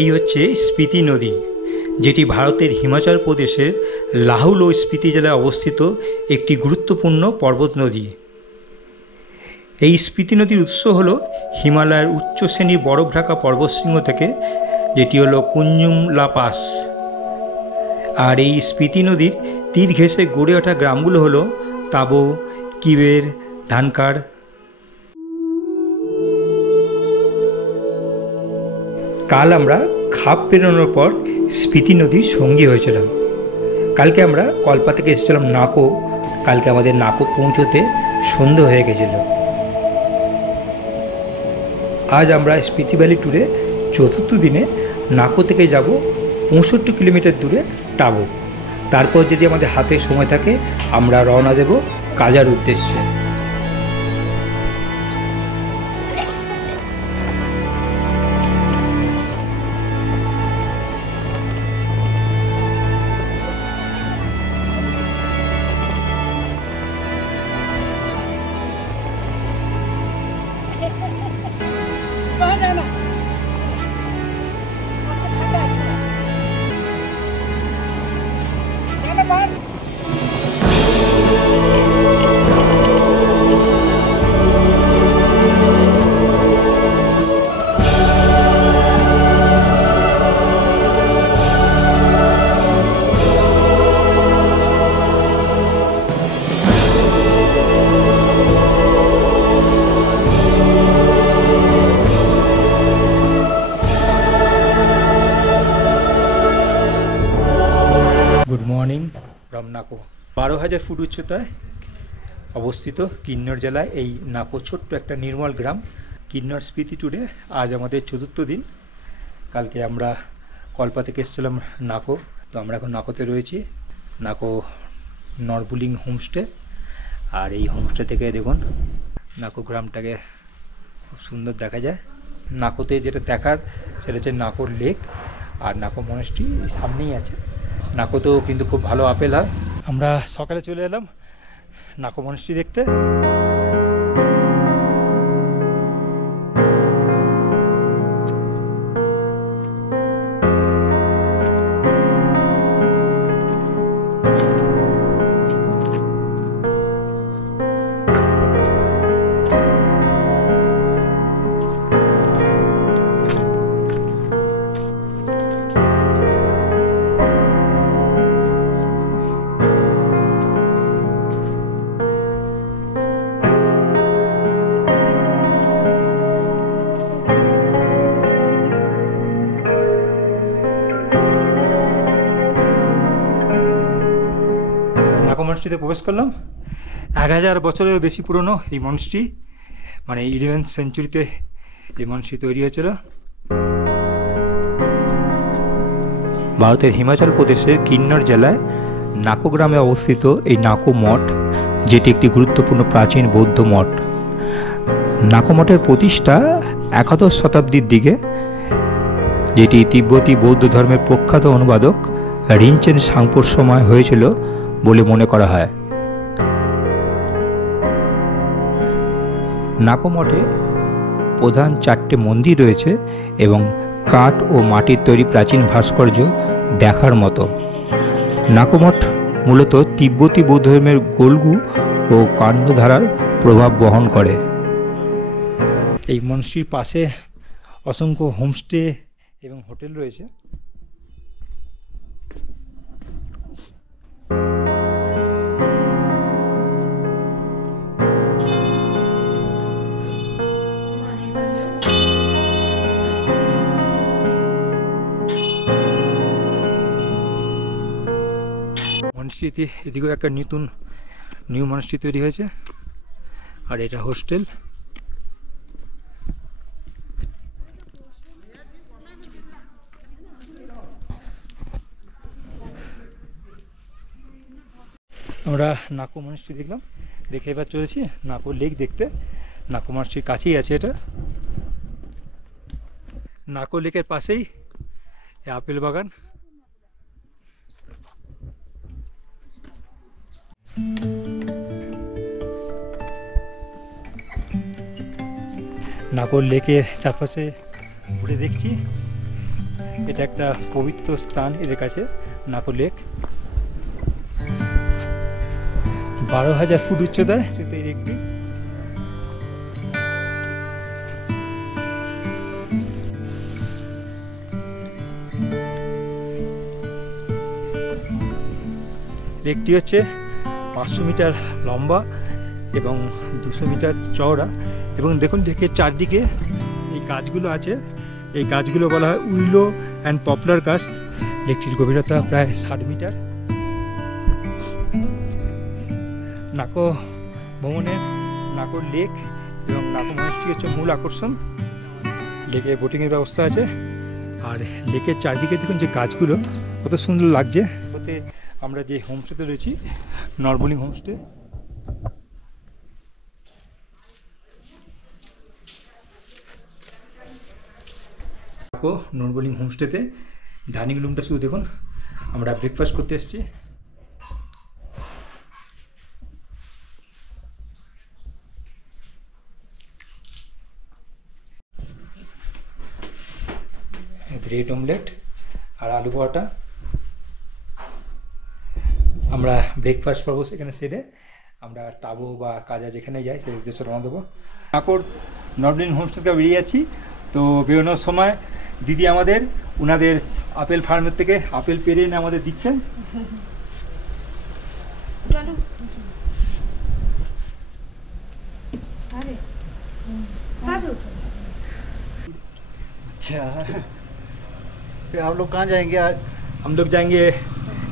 এই হচ্ছে স্পিতি নদী, যেটি ভারতের হিমাচল প্রদেশের লাহুল ও স্পিতি জেলায় অবস্থিত একটি গুরুত্বপূর্ণ পর্বত নদী। এই স্পিতি নদীর উৎস হল হিমালয়ের উচ্চ শ্রেণীর বরফ ঢাকা পর্বতশৃঙ্গ থেকে, যেটি হলো কুঞ্জুমলা পাস। আর এই স্পিতি নদীর তীর ঘেঁষে গড়ে ওঠা গ্রামগুলো হলো তাবো, কিবের, ধানকার। কাল আমরা খাপ পেরোনোর পর স্পিতি নদীর সঙ্গী হয়েছিলাম। কালকে আমরা কল্পা থেকে এসেছিলাম নাকো। কালকে আমাদের নাকো পৌঁছতে সন্ধ্যা হয়ে গেছিল। আজ আমরা স্পিতি ভ্যালি ট্যুরে চতুর্থ দিনে নাকো থেকে যাব 65 কিলোমিটার দূরে টাবো। তারপর যদি আমাদের হাতে সময় থাকে আমরা রওনা দেব কাজার উদ্দেশ্যে। গুড মর্নিং ফ্রম নাকো। 12,000 ফুট উচ্চতায় অবস্থিত কিন্নর জেলায় এই নাকো ছোট্ট একটা নির্মল গ্রাম। কিন্নর স্পিতি ট্যুরে আজ আমাদের চতুর্থ দিন। কালকে আমরা কল্পা থেকে এসেছিলাম নাকো, তো আমরা এখন নাকোতে রয়েছি। নাকো নরবুলিং হোমস্টে। আর এই হোমস্টে থেকে দেখুন নাকো গ্রামটাকে খুব সুন্দর দেখা যায়। নাকোতে যেটা দেখার সেটা হচ্ছে নাকোর লেক আর নাকো মনেস্ট্রি সামনেই আছে। নাকোতেও কিন্তু খুব ভালো আপেল হয়। আমরা সকালে চলে এলাম নাকো মনেস্ট্রি দেখতে। নাকো মনেস্ট্রিতে প্রবেশ করলাম। 1000 বছরের বেশি পুরনো এই মনেস্ট্রি, মানে 11th সেঞ্চুরিতে এই মনেস্ট্রি তৈরি হয়েছিল। ভারতের হিমাচল প্রদেশের কিন্নর জেলায় নাকো গ্রামে অবস্থিত এই নাকো মঠ, যেটি একটি গুরুত্বপূর্ণ প্রাচীন বৌদ্ধ মঠ। নাকো মঠের প্রতিষ্ঠা 11শ শতাব্দীর দিকে, যেটি তিব্বতী বৌদ্ধ ধর্মের প্রখ্যাত অনুবাদক রিনচেন সাংপোর সময় হয়েছিল বলে মনে করা হয়। নাকো মঠে প্রধান 4টে মন্দির রয়েছে এবং কাঠ ও মাটির তৈরি প্রাচীন ভাস্কর্য দেখার মতো। নাকো মঠ মূলত তিব্বতী বৌদ্ধ ধর্মের গোলগু ও কাণ্ডধারার প্রভাব বহন করে। এই মনস্ট্রির পাশে অসংখ্য হোমস্টে এবং হোটেল রয়েছে। মনস্ট্রিতে এদিকেও একটা নিউ মনস্ট্রি তৈরি হয়েছে, আর এটা হোস্টেল। আমরা নাকো মনস্ট্রি দেখলাম, দেখে এবার চলেছি নাকো লেক দেখতে। নাকো মনস্ট্রির কাছেই আছে এটা। নাকো লেকের পাশেই আপেল বাগান। নাকো লেকের চারপাশে ঘুরে দেখছি এটা একটা পবিত্র স্থান এদের কাছে, নাকো লেক। 12,000 ফুট উচ্চতায় এই লেকটি। লেকটি হচ্ছে 500 মিটার লম্বা এবং 200 মিটার চওড়া। এবং দেখুন লেকের চারদিকে এই গাছগুলো আছে, এই গাছগুলো বলা হয় উইলো অ্যান্ড পপলার গাছ। লেকটির গভীরতা প্রায় 60 মিটার। নাকো ভ্রমণের নাকোর লেক এবং নাকো মনস্ট্রি হচ্ছে মূল আকর্ষণ। লেকে বোটিংয়ের ব্যবস্থা আছে। আর লেকের চারদিকে দেখুন যে গাছগুলো কত সুন্দর লাগছে। ওতে আমরা যে হোমস্টেতে রয়েছি, নরবলিং হোমস্টে। নরবলিং হোমস্টেতে ডাইনিং রুমটা শুধু দেখুন, আমরা ব্রেকফাস্ট করতে এসেছি। ব্রেড অমলেট আর আলু পরোটা। আমরা ব্রেকফাস্ট করবো সেখানে সেরে আমরা টাবো বা কাজা যেখানে যাই সেই উদ্দেশ্যে রওনা দেবো। নাকোর নরবলিং হোমস্টে থেকে বেরিয়ে যাচ্ছি। তো বেরোনোর সময় দিদি আমাদের ওনাদের আপেল ফার্মের থেকে আপেল পেরে এনে আমাদের দিচ্ছেন। अच्छा, फिर आप लोग कहाँ जाएंगे आज? हम लोग जाएंगे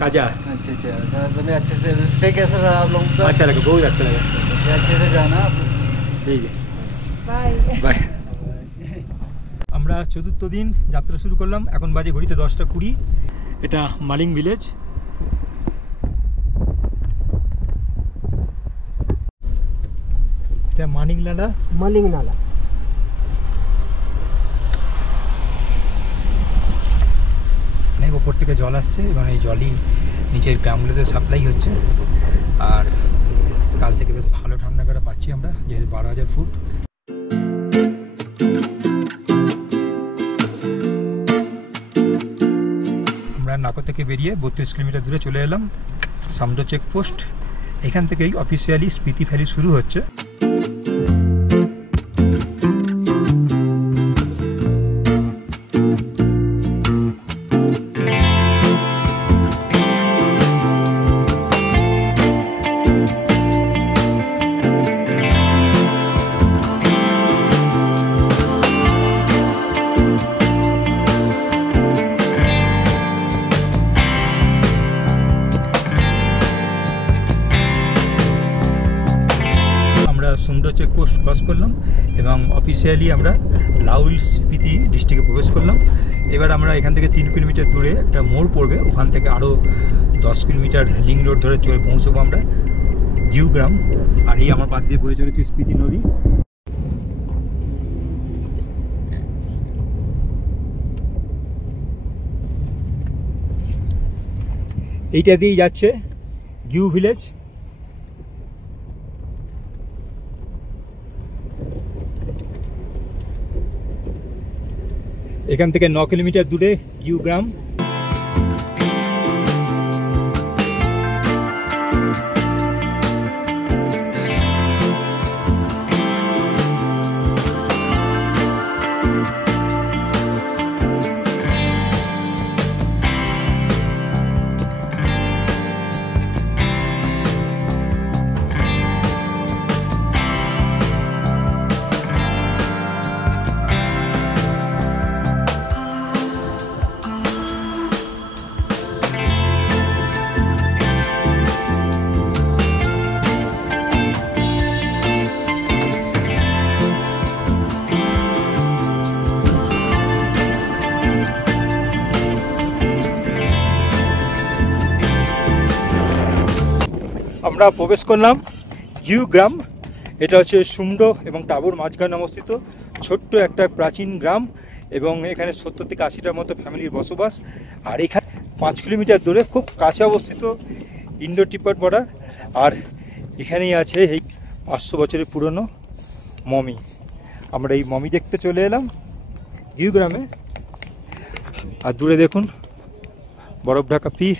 काजा। अच्छा अच्छा, काजा में अच्छे से स्टे कैसा रहा आप लोगों का? अच्छा लगा, बहुत अच्छा लगा। अच्छे से जाना आप। ठीक है, बाय बाय। আমরা চতুর্থ দিন যাত্রা শুরু করলাম। এখন বাজে ঘড়িতে 10টা 20। এটা মালিং ভিলেজ। এটা মালিং নালা। অনেক ওপর থেকে জল আসছে এবং এই জলই নিচের গ্রামগুলোতে সাপ্লাই হচ্ছে। আর কাল থেকে বেশ ভালো ঠান্ডা বেড়া পাচ্ছি আমরা, যেহেতু 12,000 ফুট। আমরা নাকো থেকে বেরিয়ে 32 কিলোমিটার দূরে চলে এলাম সামডো চেকপোস্ট। এখান থেকেই অফিসিয়ালি স্পিতি ফেরি শুরু হচ্ছে। সুমডো চেকপোস্ট ক্রস করলাম এবং অফিসিয়ালি আমরা লাউল স্পিতি ডিস্ট্রিক্টে প্রবেশ করলাম। এবার আমরা এখান থেকে 3 কিলোমিটার দূরে একটা মোড় পড়বে, ওখান থেকে আরও 10 কিলোমিটার লিং রোড ধরে চলে পৌঁছবো আমরা গিউ গ্রাম। আর এই আমার পাশ দিয়ে বয়ে চলেছে স্পিতি নদী। এইটা দিয়েই যাচ্ছে গিউ ভিলেজ। এখান থেকে 9 কিলোমিটার দূরে গিউ গ্রাম। আমরা প্রবেশ করলাম গিউ গ্রাম। এটা হচ্ছে সুমডো এবং টাবুর মাঝখানে অবস্থিত ছোট্ট একটা প্রাচীন গ্রাম এবং এখানে 70 থেকে 80টার মতো ফ্যামিলির বসবাস। আর এখানে 5 কিলোমিটার দূরে খুব কাছে অবস্থিত ইন্ডো তিব্বত বর্ডার। আর এখানেই আছে এই 500 বছরের পুরনো মমি। আমরা এই মমি দেখতে চলে এলাম গিউ গ্রামে। আর দূরে দেখুন বরফ ঢাকা পীর।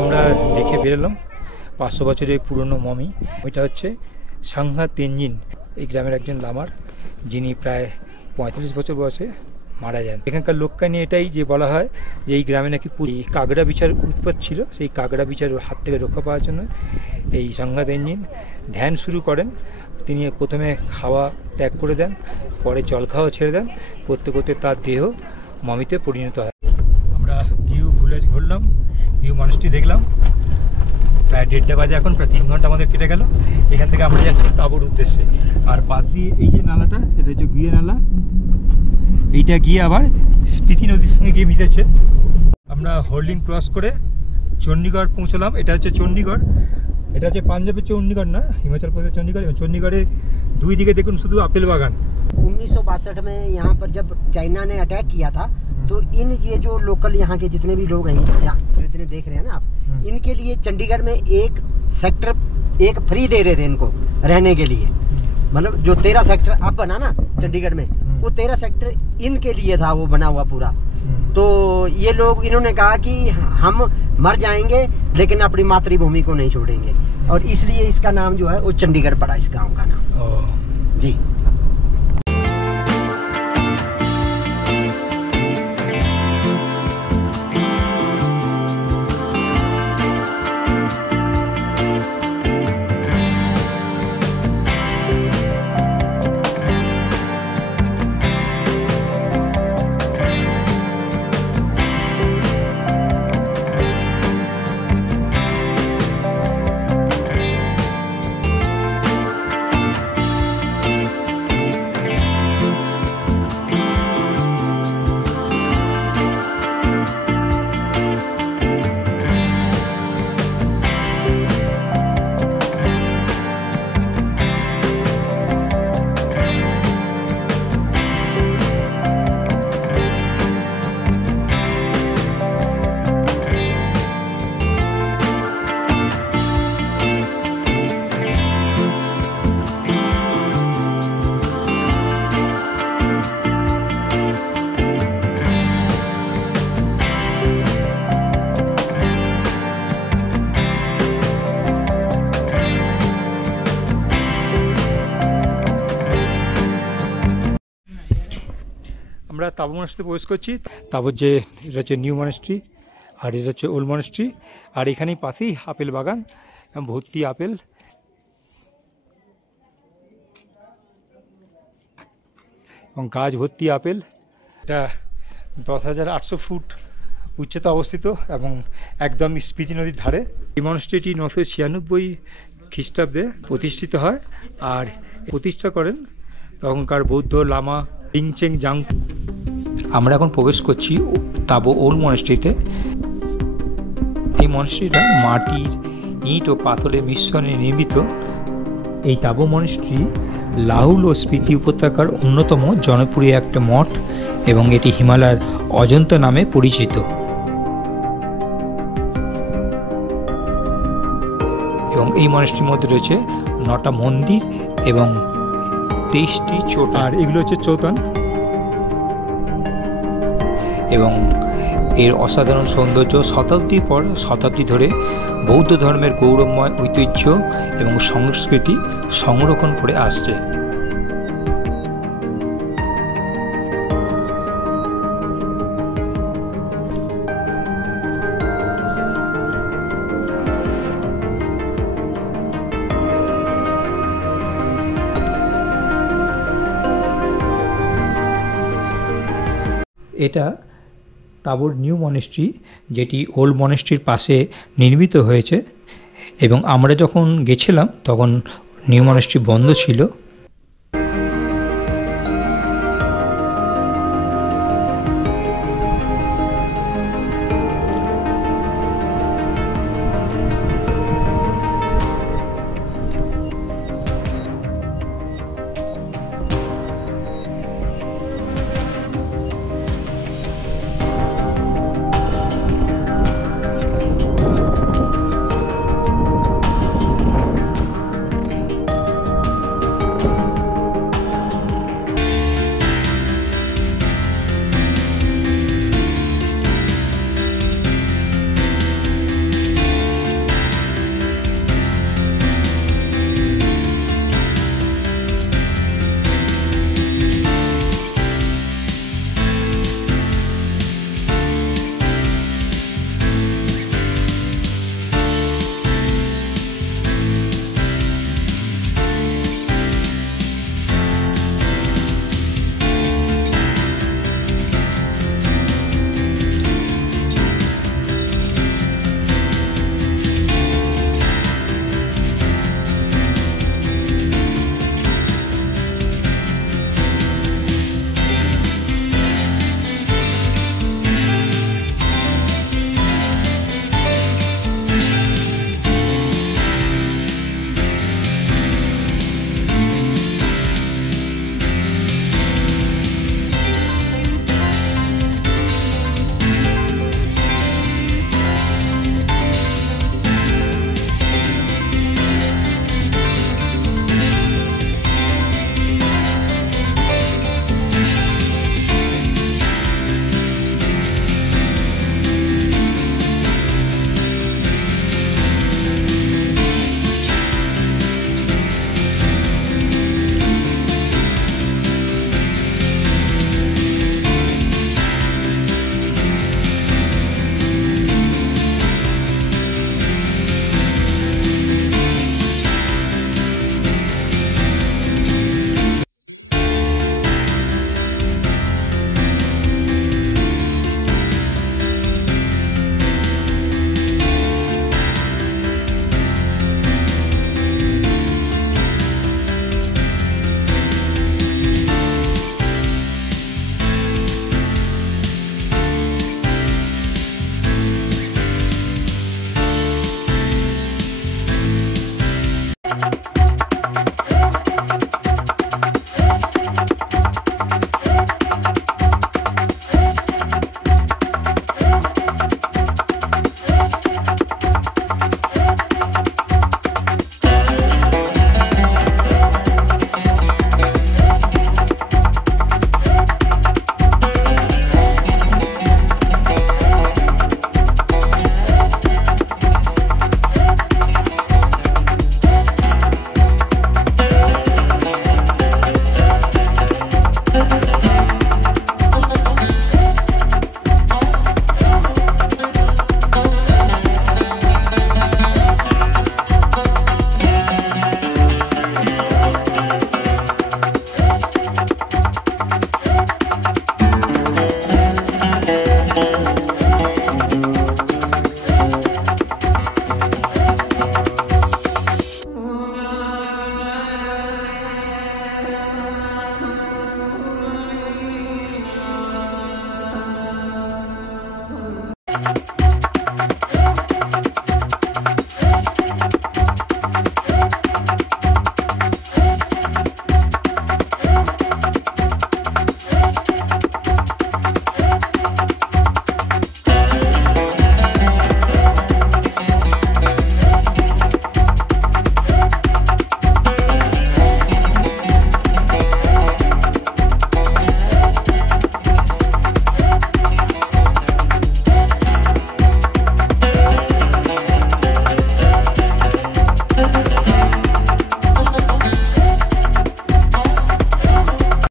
আমরা দেখে বেরোলাম 500 বছরের পুরনো মমি। ওইটা হচ্ছে সাংহা তেনজিন, এই গ্রামের একজন লামার, যিনি প্রায় 45 বছর বয়সে মারা যান। এখানকার লোককাহিনী এটাই যে বলা হয় যে এই গ্রামে নাকি কাগড়া বিছার উৎপাত ছিল, সেই কাগড়া বিছার হাত থেকে রক্ষা পাওয়ার জন্য এই সাংহা তেনজিন ধ্যান শুরু করেন। তিনি প্রথমে খাওয়া ত্যাগ করে দেন, পরে জল খাওয়া ছেড়ে দেন, করতে করতে তার দেহ মমিতে পরিণত হয়। আমরা ভিউ ভিলেজ ঘুরলাম, ভিউ মানুষটি দেখলাম, প্রায় 1:30 বাজে এখন, প্রায় 3 ঘন্টা আমাদের কেটে গেল। এখান থেকে আমরা যাচ্ছি তাঁবুর উদ্দেশ্যে। আর পাশ দিয়ে এই যে নালাটা, এটা হচ্ছে গিয়ে নালা, এইটা গিয়ে আবার স্পিতি নদীর সঙ্গে গিয়ে মিশেছে। আমরা হোল্ডিং ক্রস করে চণ্ডীগড় পৌঁছলাম। এটা হচ্ছে চণ্ডীগড়, এটা হচ্ছে পাঞ্জাবের চণ্ডীগড় না, হিমাচল প্রদেশের চণ্ডীগড়। এবং চণ্ডীগড়ের দুই দিকে দেখুন শুধু আপেল বাগান। 1962 में यहाँ पर जब चाइना ने अटैक किया था तो ये जो लोकल यहाँ के जितने भी लोग हैं, जितने देख रहे हैं ना आप, इनके लिए चंडीगढ़ में एक सेक्टर एक फ्री दे रहे थे इनको रहने के लिए। मतलब जो 13 सेक्टर अब बना ना चंडीगढ़ में, वो 13 सेक्टर इनके लिए था, वो बना हुआ पूरा। तो ये लोग, इन्होंने कहा कि हम मर जाएंगे लेकिन अपनी मातृभूमि को नहीं छोड़ेंगे, और इसलिए इसका नाम जो है वो चंडीगढ़ पड़ा, इस गाँव का नाम। जी আমরা তাঁবু মনস্ট্রিতে প্রবেশ করছি। তাঁবুর যে এটা হচ্ছে নিউ মনস্ট্রি, আর এটা হচ্ছে ওল্ড মনস্ট্রি। আর এখানেই পাশেই আপেল বাগান, ভর্তি আপেল। এবং গাছ ভর্তি আপেল। এটা 10,800 ফুট উচ্চতা অবস্থিত এবং একদম স্পিতি নদীর ধারে। এই মনস্ট্রিটি 996 খ্রিস্টাব্দে প্রতিষ্ঠিত হয়, আর প্রতিষ্ঠা করেন তখনকার বৌদ্ধ লামা রিংচেং জাং। আমরা এখন প্রবেশ করছি তাঁবু ওল্ড মনস্ট্রিতে। এই মনস্ট্রিটা মাটির, ইট ও পাথরের মিশ্রণে নির্মিত। এই তাঁবু মনস্ট্রি লাহুল ও স্পিতি উপত্যকার অন্যতম জনপ্রিয় একটা মঠ, এবং এটি হিমালয়ের অজন্তা নামে পরিচিত। এবং এই মনস্ট্রির মধ্যে রয়েছে 9টা মন্দির এবং 23টি চোট। আর এগুলো হচ্ছে চৌতান। এবং এর অসাধারণ সৌন্দর্য শতাব্দীর পর শতাব্দী ধরে বৌদ্ধ ধর্মের গৌরবময় ঐতিহ্য এবং সংস্কৃতি সংরক্ষণ করে আসছে। এটা তাবর নিউ মনেস্ট্রি, যেটি ওল্ড মনেস্ট্রির পাশে নির্মিত হয়েছে, এবং আমরা যখন গেছিলাম তখন নিউ মনেস্ট্রি বন্ধ ছিল।